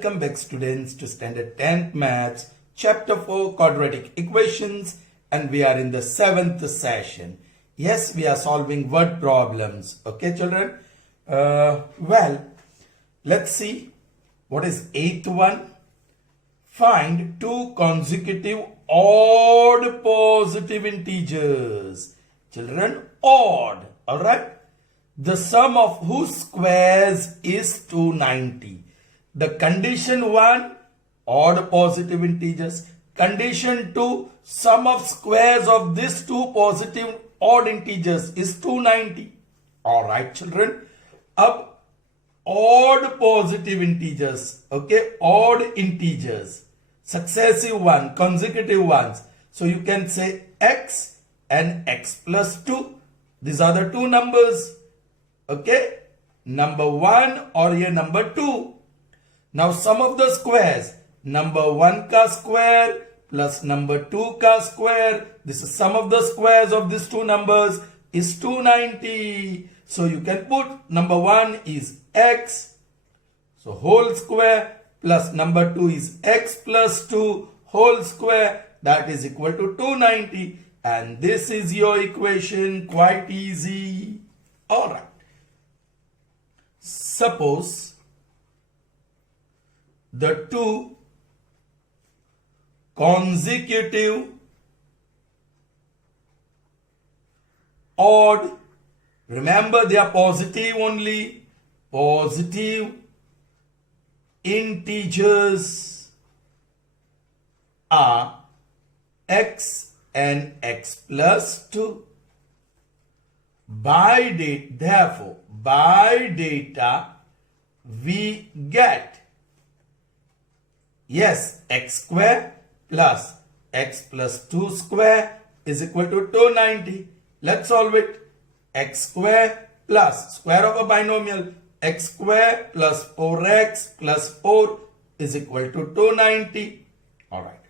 Welcome back students to standard 10th maths chapter 4 quadratic equations, and we are in the 7th session. Yes, we are solving word problems. Okay children, well, let's see what is 8th one. Find two consecutive odd positive integers. Children, odd, alright? The sum of whose squares is 290. The condition 1, odd positive integers. Condition 2, sum of squares of these two positive odd integers is 290. Alright children. Up odd positive integers. Okay, odd integers. Successive one, consecutive ones. So you can say x and x plus 2. These are the two numbers. Okay, number 1 or here number 2. Now sum of the squares, number 1 ka square plus number 2 ka square. This is sum of the squares of these two numbers is 290. So you can put number 1 is x, so whole square, plus number 2 is x plus 2 whole square, that is equal to 290. And this is your equation, quite easy. Alright. Suppose the two consecutive odd, remember they are positive only, positive integers are x and x plus 2. Therefore, by data we get, yes, x square plus x plus 2 square is equal to 290. Let's solve it. X square plus square of a binomial, x square plus 4x plus 4 is equal to 290. Alright.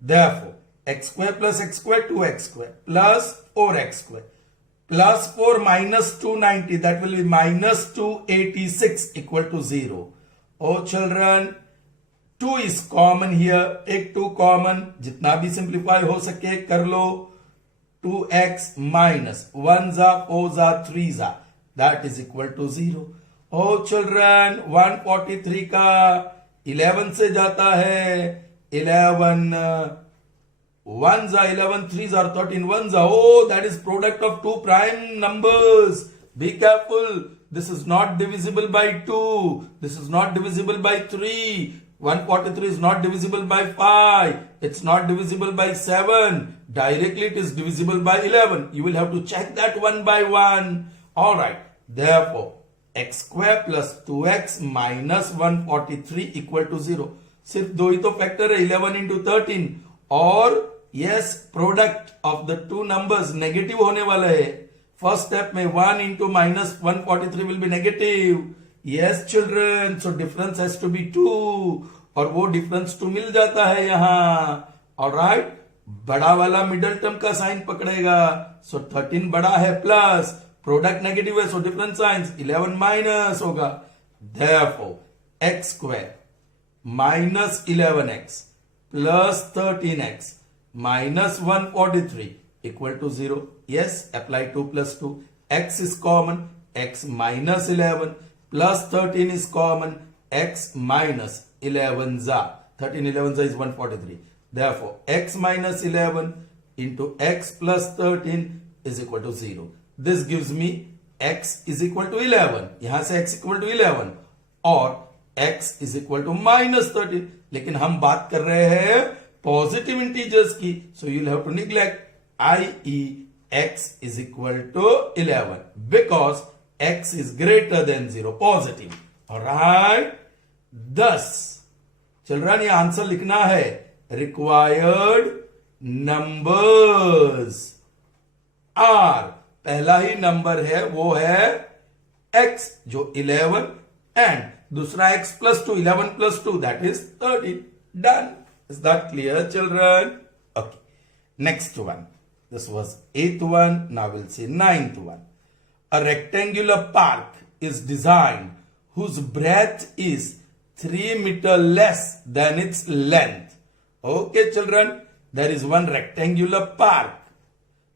Therefore, x square plus x square 2x square plus 4x square plus 4 minus 290, that will be minus 286 equal to 0. Oh children, 2 is common here. Take 2 common. जितना भी simplify हो सके कर लो. 2x minus 1 za 4 za 3 za, that is equal to 0. Oh children, 143 का 11 से जाता है. 11 1 za 11 3 za 13 1 za. Oh, that is product of two prime numbers. Be careful. This is not divisible by 2. This is not divisible by 3. 143 is not divisible by 5. It's not divisible by 7. Directly it is divisible by 11. You will have to check that one by one. Alright. Therefore, x square plus 2x minus 143 equal to 0. सिर्फ दो ही तो factor है, 11 into 13. और yes, product of the two numbers negative होने वाला है. First step में 1 into minus 143 will be negative. Yes children, so difference has to be 2, और वो difference 2 मिल जाता है यहाँ. Alright, बड़ा वाला middle term का साइन पकड़ेगा. So 13 बड़ा है plus, product negative है, so difference signs 11 minus होगा. Therefore, x square minus 11x plus 13x minus 143 equal to 0. Yes, apply 2 plus 2. X is common, x minus 11 plus 13 is common, x minus 11 za. 13 11 za is 143. Therefore, x minus 11 into x plus 13 is equal to 0. This gives me x is equal to 11. यहाँ से x equal to 11 और x is equal to minus 13. लेकिन हम बात कर रहे हैं positive integers की. So you'll have to neglect, i.e. x is equal to 11 because x is greater than 0, positive. Alright. Thus, children, ये आंसर लिखना है. Required numbers are, पहला ही नंबर है वो है x जो 11 and दूसरा x plus 2, 11 plus 2, that is 13. Done. Is that clear children? Okay. Next one. This was 8th one. Now we'll see 9th one. A rectangular park is designed whose breadth is 3 meter less than its length. Okay children, there is one rectangular park.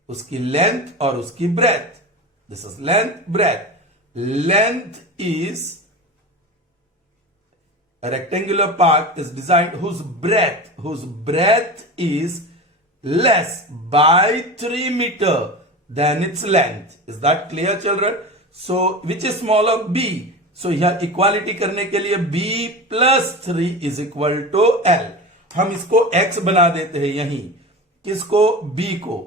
Uski length or uski breadth. This is length, breadth. Length is a rectangular park is designed whose breadth is less by 3 meter than its length. Is that clear children? So which is smaller? B. So here equality करने के लिए B plus 3 is equal to L. हम इसको X बना देते हैं यहीं. किसको? B को.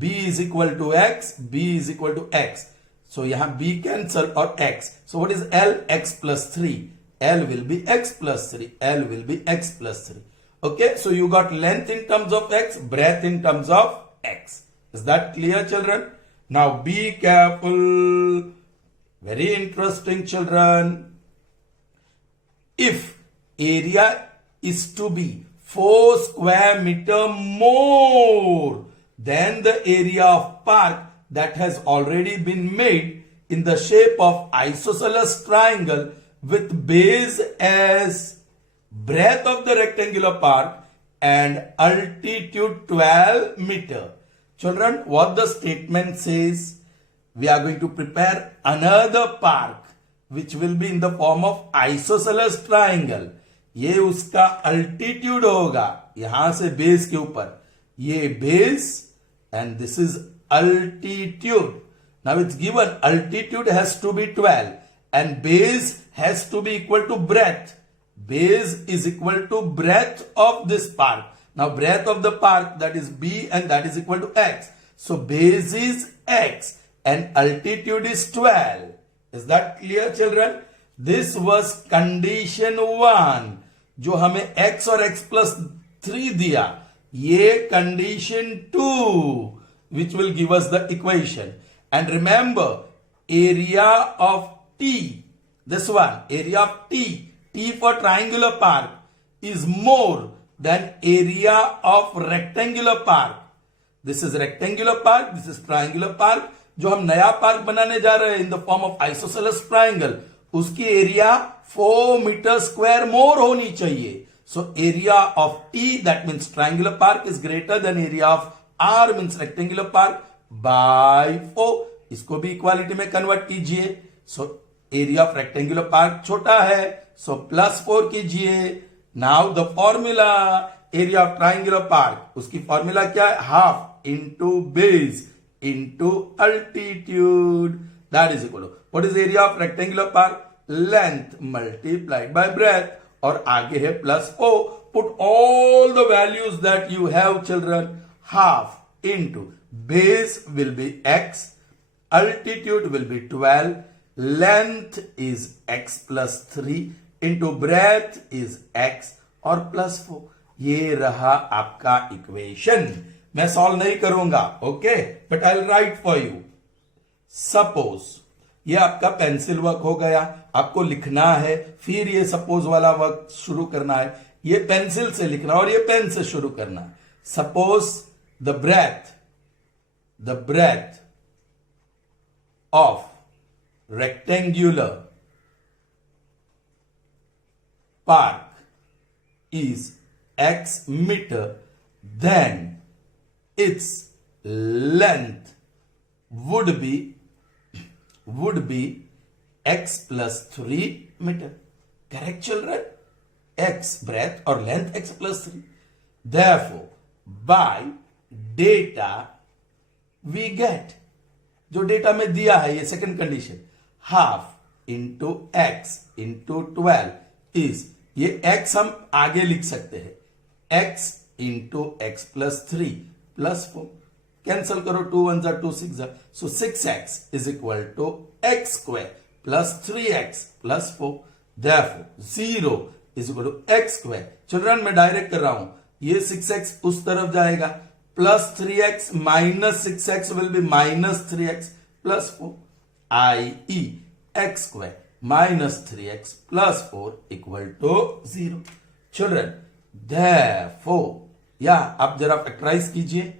B is equal to X. B is equal to X. So यहाँ B cancel और X. So what is L? X plus 3. L will be X plus 3. L will be X plus 3. Okay, so you got length in terms of X, breadth in terms of X. Is that clear children? Now be careful. Very interesting children. If area is to be 4 square meter more than the area of park that has already been made in the shape of isosceles triangle with base as breadth of the rectangular park and altitude 12 meter. Children, what the statement says? We are going to prepare another park which will be in the form of isosceles triangle. ये उसका altitude होगा यहां से base के ऊपर. ये base and this is altitude. Now it's given altitude has to be 12 and base has to be equal to breadth. Base is equal to breadth of this park. Now breadth of the park, that is B, and that is equal to X. So base is X and altitude is 12. Is that clear children? This was condition 1 जो हमें X और X plus 3 दिया. ये condition 2 which will give us the equation. And remember, area of T, this one, area of T for triangular park is more than area of rectangular park. This is rectangular park, this is triangular park. जो हम नया park बनाने जा रहे हैं in the form of isosceles triangle, उसकी area 4 meter square more होनी चाहिए. So area of T, that means triangular park, is greater than area of R, means rectangular park, by 4. इसको भी इक्वालिटी में कन्वर्ट कीजिए. So area of rectangular park छोटा है, so plus 4 कीजिए. Now the formula, area of triangular park, उसकी formula क्या है? Half into base into altitude, that is equal to, what is area of rectangular park? Length multiplied by breadth, और आगे है plus 4. Put all the values that you have children. Half into base will be X, altitude will be 12, length is X plus 3 into breadth is X और plus 4. ये रहा आपका equation. मैं solve नहीं करूंगा, okay, but I will write for you. Suppose ये आपका pencil work हो गया, आपको लिखना है, फिर ये सपोज वाला वर्क शुरू करना है. ये पेंसिल से लिखना और ये पेन से शुरू करना है. Suppose the breadth of rectangular park is X meter, then its length would be X plus 3 meter. Correct children? X breadth or length X plus 3. Therefore, by data we get, जो data में दिया है ये second condition, half into x into 12 is, ये x हम आगे लिख सकते हैं, x into x plus 3 plus 4. Cancel करो, 2 1 जा 2 6 जा, so 6x is equal to x square plus 3x plus 4. Therefore 0 is equal to x square. Children मैं डायरेक्ट कर रहा हूं, ये 6x उस तरफ जाएगा, plus 3x minus 6x will be minus 3x plus 4, i.e. x square minus 3x plus 4 equal to 0. Children therefore, या आप जरा फैक्टराइज कीजिए,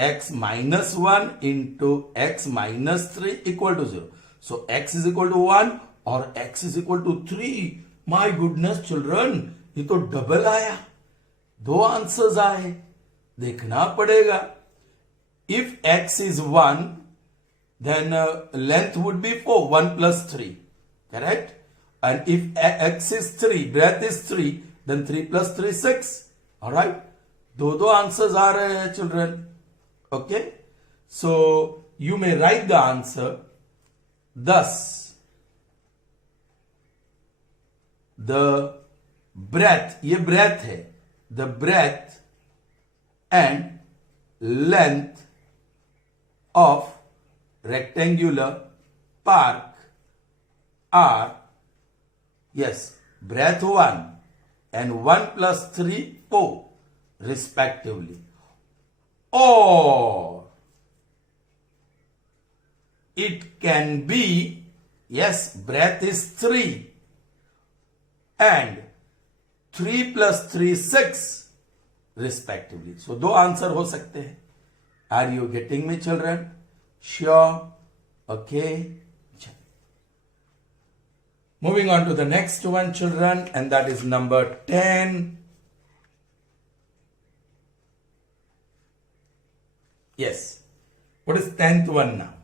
x minus 1 into x minus 3 equal to 0. So x is equal to 1 और x is equal to 3. My goodness children, ये तो double आया, दो answers आए, देखना पड़ेगा. If x is 1, then length would be 4, 1 plus 3, correct? And if x is 3, breadth is 3, then 3 plus 3 is 6. All right? दो answers आ रहे हैं children. Okay? So you may write the answer. Thus, the breadth, ये breadth है, the breadth and length of rectangular park are, yes, breadth 1 and 1 plus 3, 4 respectively. Or it can be, yes, breadth is 3 and 3 plus 3 6 respectively. So दो answer हो सकते हैं. Are you getting me, children? Sure? Okay. Moving on to the next one, children, and that is number 10. Yes. What is 10th one now?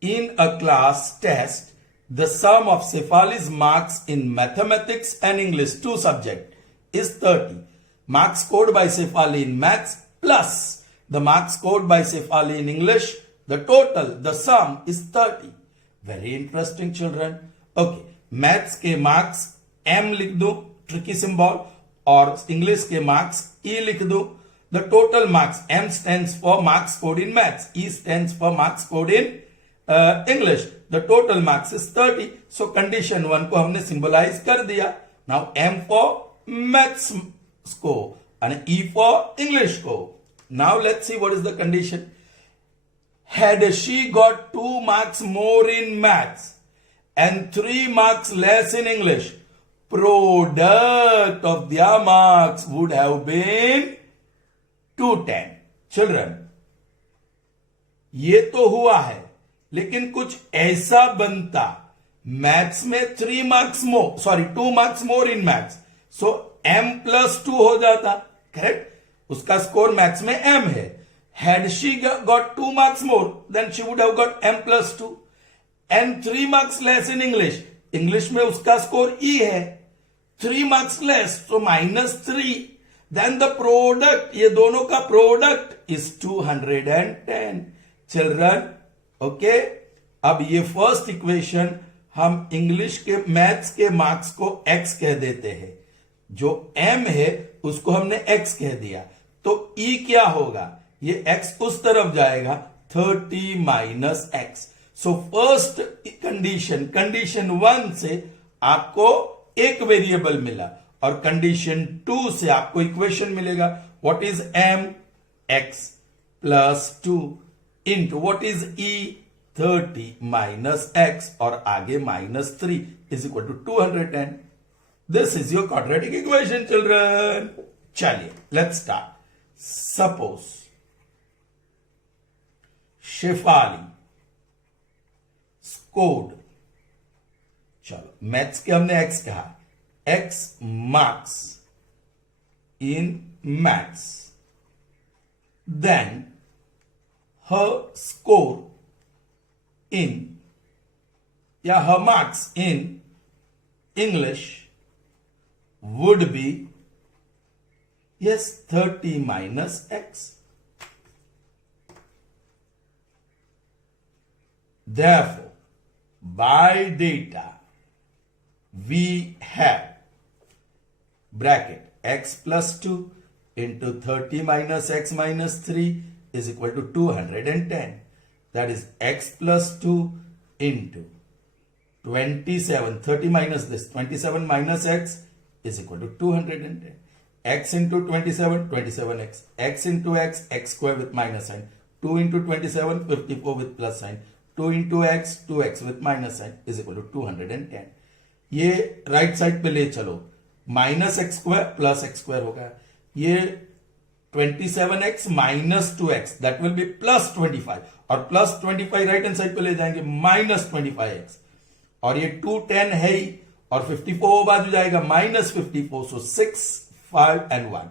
In a class test, the sum of Cephali's marks in mathematics and English, two subjects, is 30. Marks scored by Cephali in maths plus the marks scored by Cephali in English, the total, the sum is 30. Very interesting, children. Okay, maths के marks M लिख दो, tricky symbol, और English के marks E लिख दो. The total marks, M stands for marks scored in maths, E stands for marks scored in English. The total marks is 30. So condition 1 को हमने symbolize कर दिया. Now M for maths score and E for English score. Now let's see what is the condition. Had she got 2 marks more in maths and 3 marks less in English, product of their marks would have been 210. Children, ये तो हुआ है, लेकिन कुछ ऐसा बनता, maths में 3 marks more, sorry 2 marks more in maths, so m plus 2 हो जाता, करेक्ट? उसका स्कोर मैथ्स में m है. Had she got 2 marks more, then she would have got m plus 2. And 3 marks less in English. English में उसका score E है. 3 marks less, so minus 3. Then the product, ये दोनों का product is 210. Children, okay? अब ये first equation हम English के मैथ्स के मार्क्स को x कह देते हैं. जो m है उसको हमने x कह दिया. तो E क्या होगा? ये x उस तरफ जाएगा, 30 minus x. So first condition 1 से आपको एक वेरिएबल मिला और कंडीशन 2 से आपको इक्वेशन मिलेगा. What is m? x plus 2 into what is e? 30 minus x और आगे minus 3 is equal to 210. This is your quadratic equation, children. चलिए let's start. Suppose Shefali scored, चलो मैथ्स के हमने x कहा, x marks in maths, then her score in her marks in English would be, yes, 30 minus x. Therefore, by data we have bracket x plus 2 into 30 minus x minus 3 is equal to 210. That is x plus 2 into 27. 30 minus this, 27 minus x is equal to 210. X into 27, 27x. X into x, x square with minus sign. 2 into 27, 54 with plus sign. 2 into x, 2x with minus sign is equal to 210. ये right side पे ले चलो, minus x square plus x square होगा. ये 27x minus 2x that will be plus 25 और plus 25 right hand side पे ले जाएंगे माइनस 25x और ये 210 है ही और 54 बाजू जाएगा -54, so 6, 5 and 1.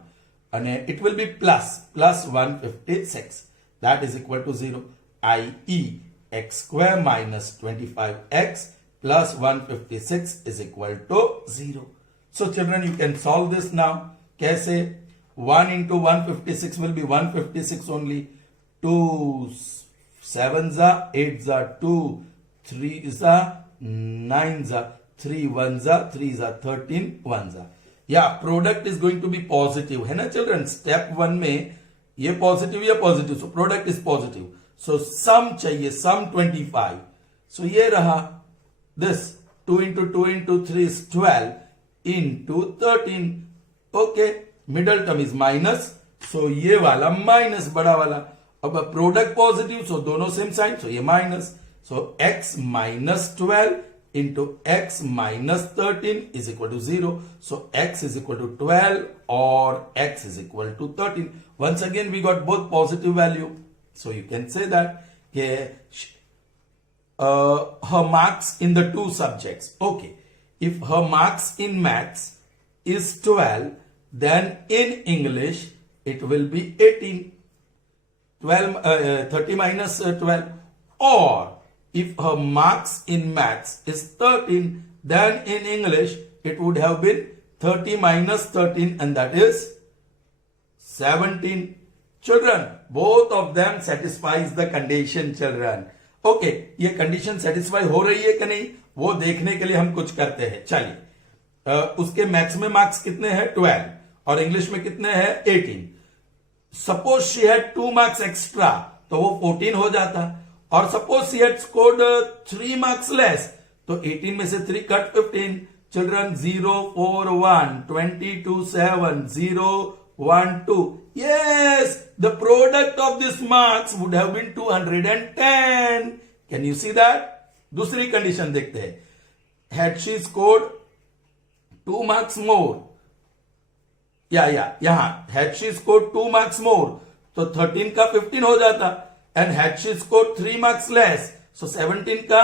And it will be plus 156. That is equal to 0, i.e. x square minus 25x plus 156 is equal to 0. So children, you can solve this now. कैसे? 1 into 156 will be 156 only. 2 7s are 8s are 2, 3s are 9s are 3 1s are 3s are 13 1s are. Yeah, product is going to be positive है ना children? Step 1 में ये positive या positive, so product is positive. So sum चाहिए, sum 25. So ये रहा this 2 into 2 into 3 is 12 into 13. Okay, middle term is minus, so ये वाला minus बड़ा वाला. अब प्रोडक्ट पॉजिटिव, सो दोनों सेम साइन, सो ये minus. So x minus 12 into x minus 13 is equal to 0. So x is equal to 12 or x is equal to 13. Once again we got both positive value, so you can say that her marks in the two subjects. Okay, if her marks in maths is 12, then in English it will be 18. 30 minus 12. Or if her marks in maths is 13, then in English it would have been 30 minus 13, and that is 17. Children, both of them satisfies the condition children. Okay, ये condition satisfy हो रही है कि नहीं वो देखने के लिए हम कुछ करते हैं. चलिए, उसके मैथ्स में मार्क्स कितने हैं? 12, और इंग्लिश में कितने हैं? 18. Suppose she had 2 marks extra, तो वो 14 हो जाता. और suppose she had scored 3 marks less, तो 18 में से 3 cut 15. Children 0 4 1 22 7 0 1 2. Yes, the product of this marks would have been 210. Can you see that? दूसरी कंडीशन देखते हैं. Had she scored 2 marks more, यहां had she scored 2 marks more, तो 13 का 15 हो जाता. And had she scored 3 marks less, so 17 का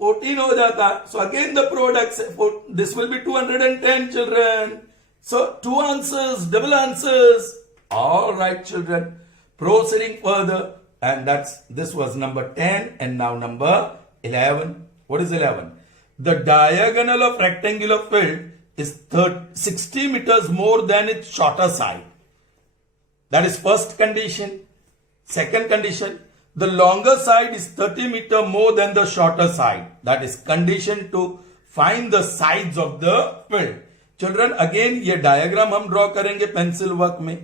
14 हो जाता. So again the product, this will be 210 children. So 2 answers, double answers. All right children, proceeding further, and this was number 10, and now number 11. What is 11? The diagonal of rectangular field is 60 meters more than its shorter side. That is first condition. Second condition, the longer side is 30 meter more than the shorter side. That is condition to find the sides of the field. Children, again ये diagram हम draw करेंगे pencil work में.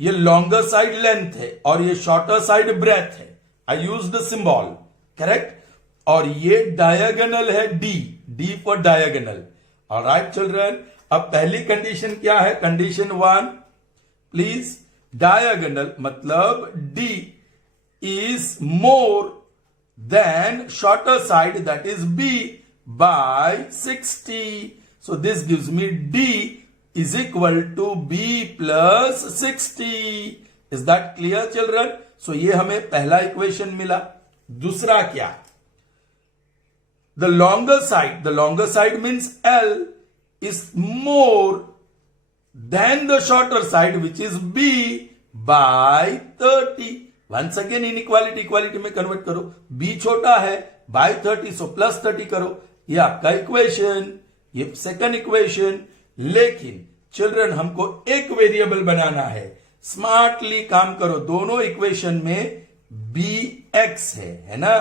ये longer side length है और ये shorter side breadth है. I use the symbol, correct. और ये डायगोनल है D for diagonal. Alright children, अब पहली कंडीशन क्या है? Condition 1, please. डायगोनल मतलब D is more than shorter side, that is B, by 60. So this gives me D is equal to b plus 60. Is that clear children? So ये हमें पहला equation मिला. दूसरा क्या? The longer side means L is more than the shorter side, which is B, by 30. Once again inequality में convert करो. B छोटा है by 30, so plus 30 करो. ये आपका इक्वेशन, ये सेकंड इक्वेशन. लेकिन चिल्ड्रन हमको एक वेरिएबल बनाना है. स्मार्टली काम करो. दोनों इक्वेशन में बी एक्स है ना.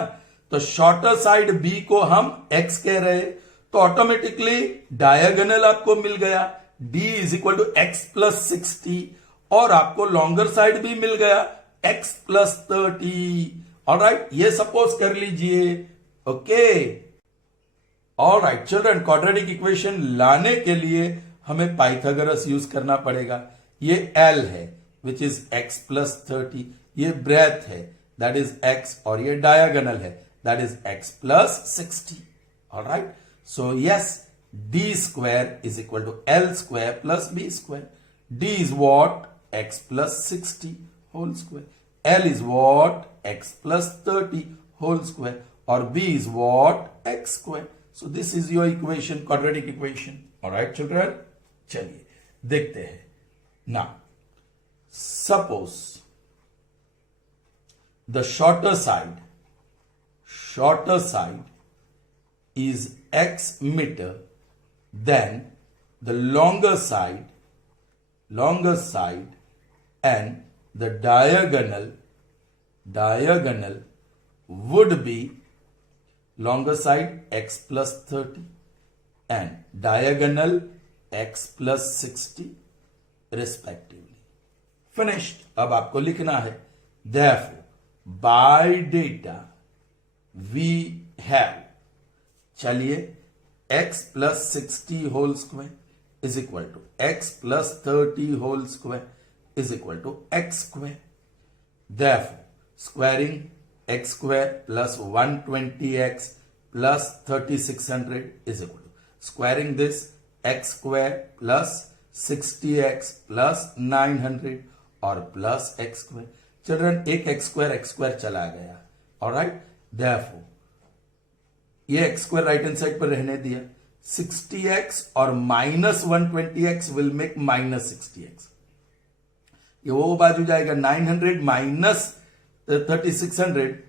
तो शॉर्टर साइड बी को हम x कह रहे हैं, तो ऑटोमेटिकली डायगोनल आपको मिल गया. d is equal to x plus 60, और आपको लॉन्गर साइड भी मिल गया x प्लस 30. ऑलराइट, ये सपोज कर लीजिए. Okay, alright children, quadratic equation लाने के लिए हमें पाइथागोरस यूज करना पड़ेगा. ये L है विच इज x प्लस 30. ये ब्रेथ है दैट इज x, और ये डायगोनल है that is x plus 60. Alright, so yes, d square is equal to L square plus b square. d is what? x plus 60 whole square. L is what? x plus 30 whole square. और b is what? x square. So this is your equation, quadratic equation. All right, children. चलिए देखते हैं. Now, suppose the shorter side is x meter, then the longer side and the diagonal would be longer side x plus 30 and diagonal x plus 60 respectively. Finished. अब आपको लिखना है therefore by data we have, चलिए, x plus 60 whole square is equal to x plus 30 whole square is equal to x square. Therefore, squaring x square plus 120x plus 3600 is equal to squaring this x square plus 60x plus 900 और plus x square. Children, एक x square चला गया. Alright, therefore ये x square right hand side पर रहने दिया. 60x और minus 120x will make minus 60x. ये वो बाजू जाएगा. 900 minus 3600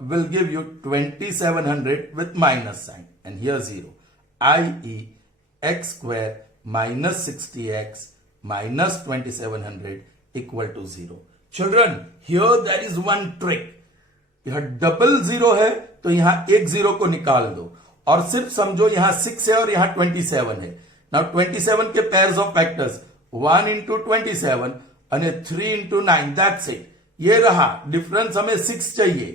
will give you 2700 with minus sign and here 0, i.e. x square minus 60x minus 2700 equal to 0. Children, here there is one trick. यह double 0 है तो यहां एक 0 को निकाल दो और सिर्फ समझो यहां 6 है और यहां 27 है. नाउ 27 के पेयर्स ऑफ फैक्टर्स 1 into 27 અને 3 into 9, दैट्स इट. ये रहा डिफरेंस. हमें 6 चाहिए.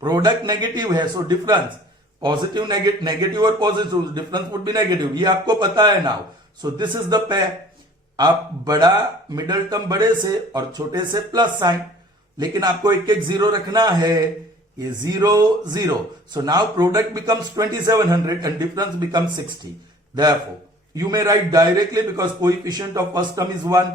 प्रोडक्ट नेगेटिव है, सो डिफरेंस पॉजिटिव नेगेटिव और positive difference would be negative. ये आपको पता है now. So this is the pair. आप बड़ा मिडल टर्म बड़े से और छोटे से प्लस साइन, लेकिन आपको एक एक 0 रखना है. ये 0 0. So now product becomes 2700 and difference becomes 60. Therefore, you may write directly because coefficient of first term is 1.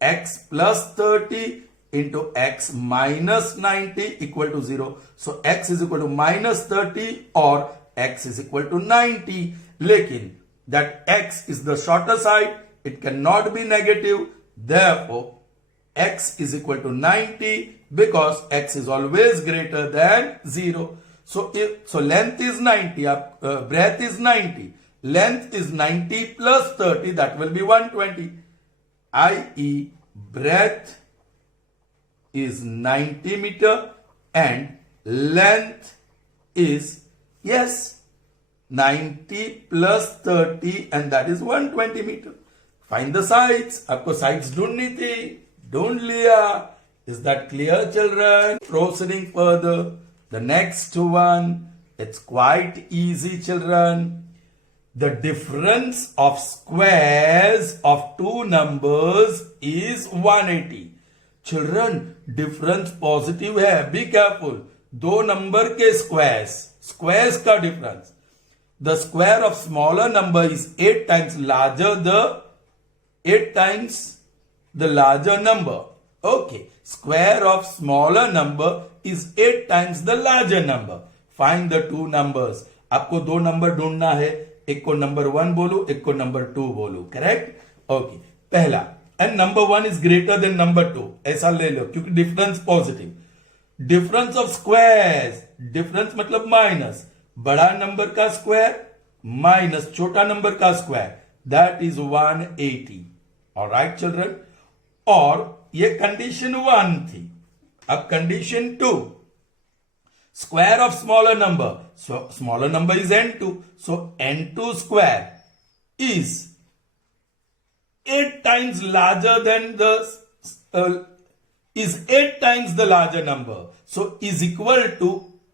X plus 30 into x minus 90 equal to 0. So x is equal to minus 30 or x is equal to 90. लेकिन that x is the shorter side. It cannot be negative. Therefore, x is equal to 90 because x is always greater than 0. So length is 90, breadth is 90. Length is 90 plus 30, that will be 120. i.e. breadth is 90 meter and length is, yes, 90 plus 30 and that is 120 meter. Find the sides. आपको sides ढूंढनी थी, ढूंढ लिया. Is that clear, children? Proceeding further, the next one, it's quite easy, children. The difference of squares of two numbers is 180. Children, difference positive है. Be careful. दो number के squares का difference. The square of smaller number is 8 times the larger number. Okay. Square of smaller number is 8 times the larger number. Find the two numbers. आपको दो number ढूंढना है. एक को नंबर 1 बोलो, एक को नंबर 2 बोलो. करेक्ट? ओके. पहला, and number 1 is greater than number 2. ऐसा ले लो क्योंकि difference positive. Difference of squares, difference मतलब माइनस. बड़ा नंबर का स्क्वायर माइनस छोटा नंबर का square, that is 180. Alright children. और ये कंडीशन 1 थी. अब condition 2, square of smaller number. Smaller number is n2. So n2 square is 8 times larger than the is 8 times the larger number. So is equal to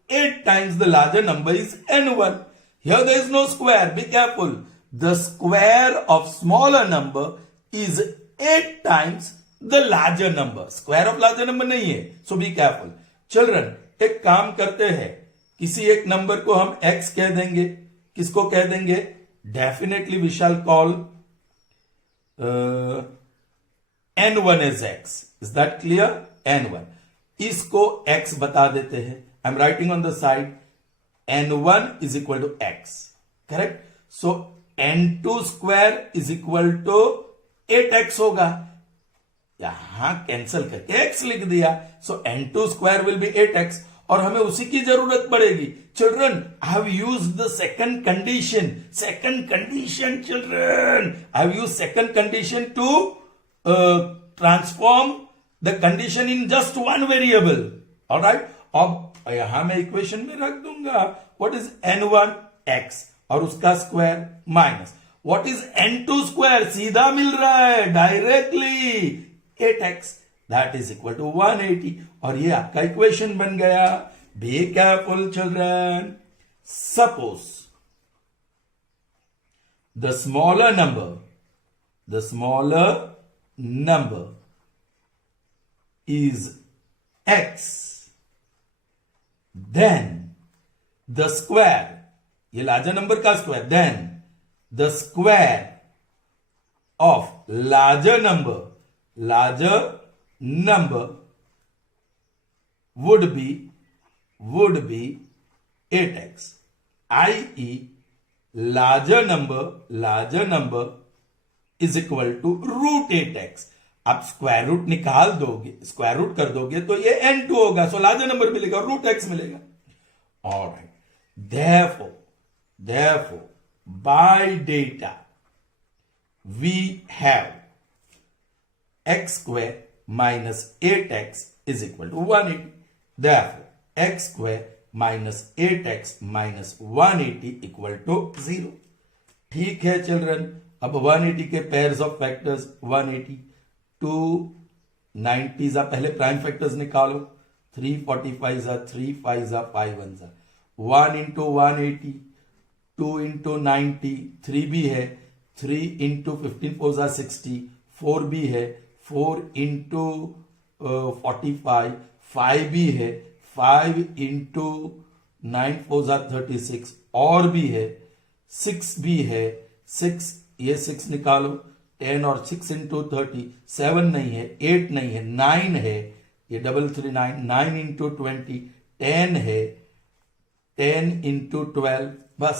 8 times the larger number is n1. Here there is no square. Be careful. The square of smaller number is 8 times the larger number. Square of larger number नहीं है. So be careful. Children, एक काम करते हैं. किसी एक number को हम x कह देंगे. किसको कह देंगे? Definitely we shall call n1 as x. Is that clear? n1. इसको x बता देते हैं. I'm writing on the side n1 is equal to x. Correct? So n2 square is equal to 8x होगा. यहां कैंसिल करके x लिख दिया. सो n2 square will be 8x और हमें उसी की जरूरत पड़ेगी. Children, I have used the second condition. Second condition children, I have used second condition to transform the condition in just one variable. Alright, अब यहां मैं इक्वेशन में रख दूंगा व्हाट इज n1 x और उसका square minus what is n2 square. सीधा मिल रहा है directly 8x that is equal to 180 और ये आपका इक्वेशन बन गया. Be careful children. Suppose the smaller number is x, then the square, ये लार्जर नंबर का square, then the square of larger number would be 8x, i.e. larger number is equal to root 8x. आप square root निकाल दोगे, square root कर दोगे तो ये n2 होगा. सो लार्जर नंबर मिलेगा, रूट x मिलेगा. Alright, therefore by data we have x square minus 8x is equal to 180. Therefore x square minus 8x minus 180 equal to 0. ठीक है चिल्ड्रन. अब 180 के पेयर्स ऑफ फैक्टर्स 180 290 पहले प्राइम फैक्टर्स निकालो. 345 3 5 5 1 1 into 180 2 into 90 3 भी है. 3 into 15 4 60 4 भी है. 4 इंटू 45 5 भी है. 5 इंटू 9 4 36 और भी है. 6 भी है. 6 ये 6 निकालो. 10 और 6 इंटू 30 7 नहीं है, 8 नहीं है, 9 है. ये 339 9 इंटू 20 10 है. 10 इंटू 12 बस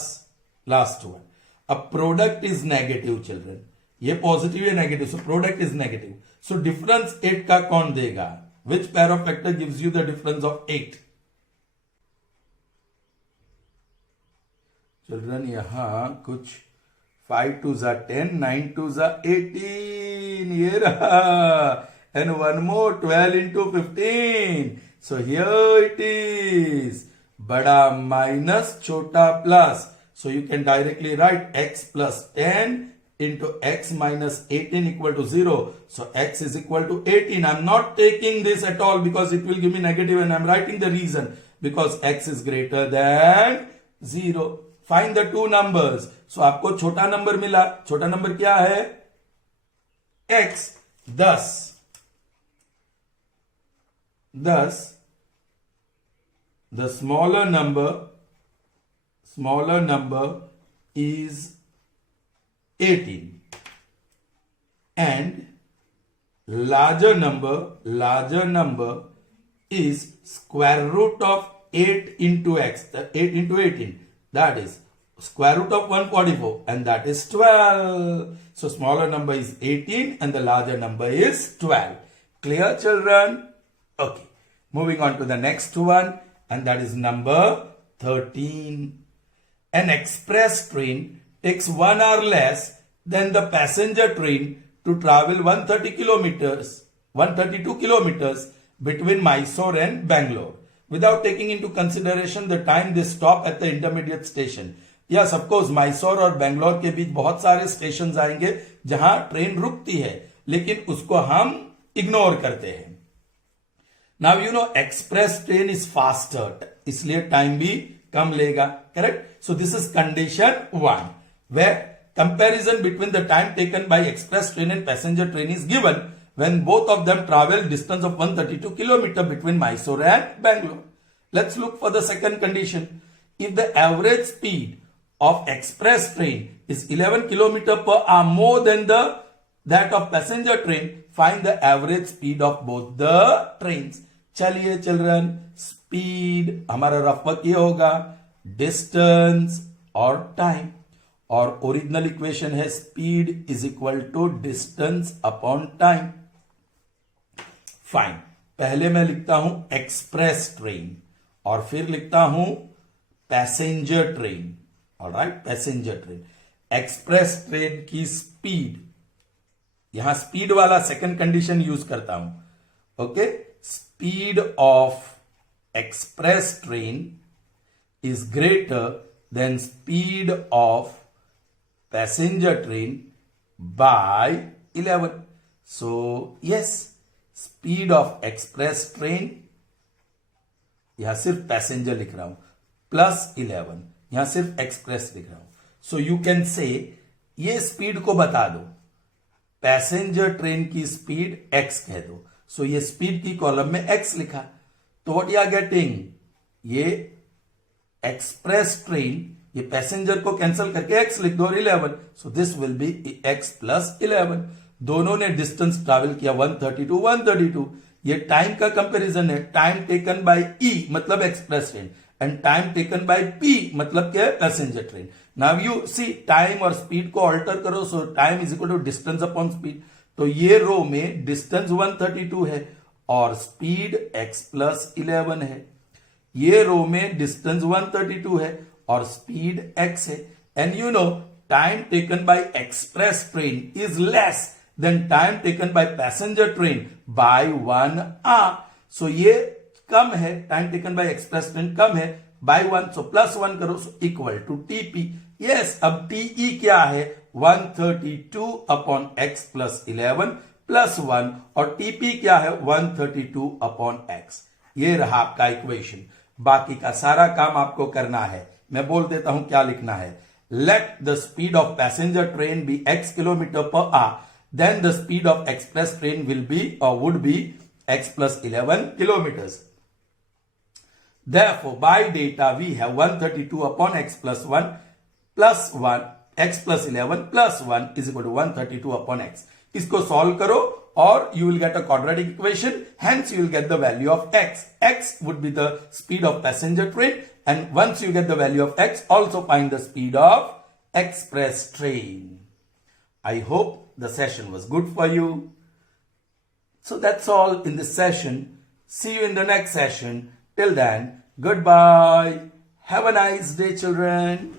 लास्ट वन. अब प्रोडक्ट इज नेगेटिव चिल्ड्रन. ये पॉजिटिव है negative, so product is negative. So difference 8 का कौन देगा? Which pair of factor gives you the difference of 8? Children यहां कुछ 5 2s are 10, 9 2s are 18. ये रहा. And one more 12 into 15. So here it is. बड़ा माइनस छोटा plus. So you can directly write x plus 10 into x minus 18 equal to 0. So x is equal to 18. I'm not taking this at all because it will give me negative and I'm writing the reason. Because x is greater than 0. Find the two numbers. So आपको छोटा number मिला. छोटा number क्या है? x. thus the smaller number is 18 and larger number is square root of 8 into x, 8 into 18. That is square root of 144 and that is 12. So smaller number is 18 and the larger number is 12. Clear children? Okay. Moving on to the next one and that is number 13. An express train takes 1 hour less than the passenger train to travel 132 kilometers between Mysore and Bangalore without taking into consideration the time they stop at the intermediate station. Yes, of course, Mysore और Bangalore के बीच बहुत सारे station आएंगे जहां train रुकती है लेकिन उसको हम इग्नोर करते हैं. Now you know express train is faster, इसलिए टाइम भी कम लेगा. Correct? So this is condition 1 where comparison between the time taken by express train and passenger train is given when both of them travel distance of 132 km between Mysore and Bangalore. Let's look for the second condition. If the average speed of express train is 11 km per hour more than that of passenger train, find the average speed of both the trains. चलिए children, speed हमारा rough work ये होगा distance और time, और original equation है speed is equal to distance upon time. Fine. पहले मैं लिखता हूं एक्सप्रेस ट्रेन और फिर लिखता हूं passenger train. Alright, passenger train. Express train की स्पीड, यहां स्पीड वाला सेकंड कंडीशन यूज करता हूं. Okay, speed of express train is greater than speed of passenger train by 11. So yes, speed of express train, यहां सिर्फ passenger लिख रहा हूं, प्लस 11, यहां सिर्फ एक्सप्रेस लिख रहा हूं. सो यू कैन से ये स्पीड को बता दो, पैसेंजर ट्रेन की स्पीड x कह दो. सो ये स्पीड की कॉलम में x लिखा. तो व्हाट यू आर गेटिंग, ये एक्सप्रेस ट्रेन, ये पैसेंजर को कैंसिल करके x लिख दो और 11. So this will be x plus 11. दोनों ने डिस्टेंस ट्रैवल किया 132 132. ये टाइम का कंपैरिजन है. टाइम टेकन बाय e मतलब express train and time taken by p मतलब क्या है, passenger train. Now you see time और स्पीड को ऑल्टर करो. So time is equal to distance upon speed. तो ये रो में डिस्टेंस 132 है और स्पीड x प्लस 11 है. ये रो में डिस्टेंस 132 है और स्पीड x है. And you know time taken by express train is less than time taken by passenger train by 1 hour. So ये कम है, time taken by express train कम है बाय 1. सो प्लस 1 करो, so equal to TP. Yes, अब TE क्या है, 132 upon x plus 11 plus 1, और टीपी क्या है, 132 अपॉन x. ये रहा आपका इक्वेशन. बाकी का सारा काम आपको करना है. मैं बोल देता हूं क्या लिखना है. Let the speed of passenger train be x kilometre per hour, then the speed of express train will be और would be x plus 11 kilometres. Therefore, by data we have 132 upon x plus 1 plus 1, x plus 11 plus 1 is equal to 132 upon x. इसको solve करो और you will get a quadratic equation, hence you will get the value of x. X would be the speed of passenger train, and once you get the value of x, also find the speed of express train. I hope the session was good for you. So that's all in this session. See you in the next session. Till then, goodbye. Have a nice day, children.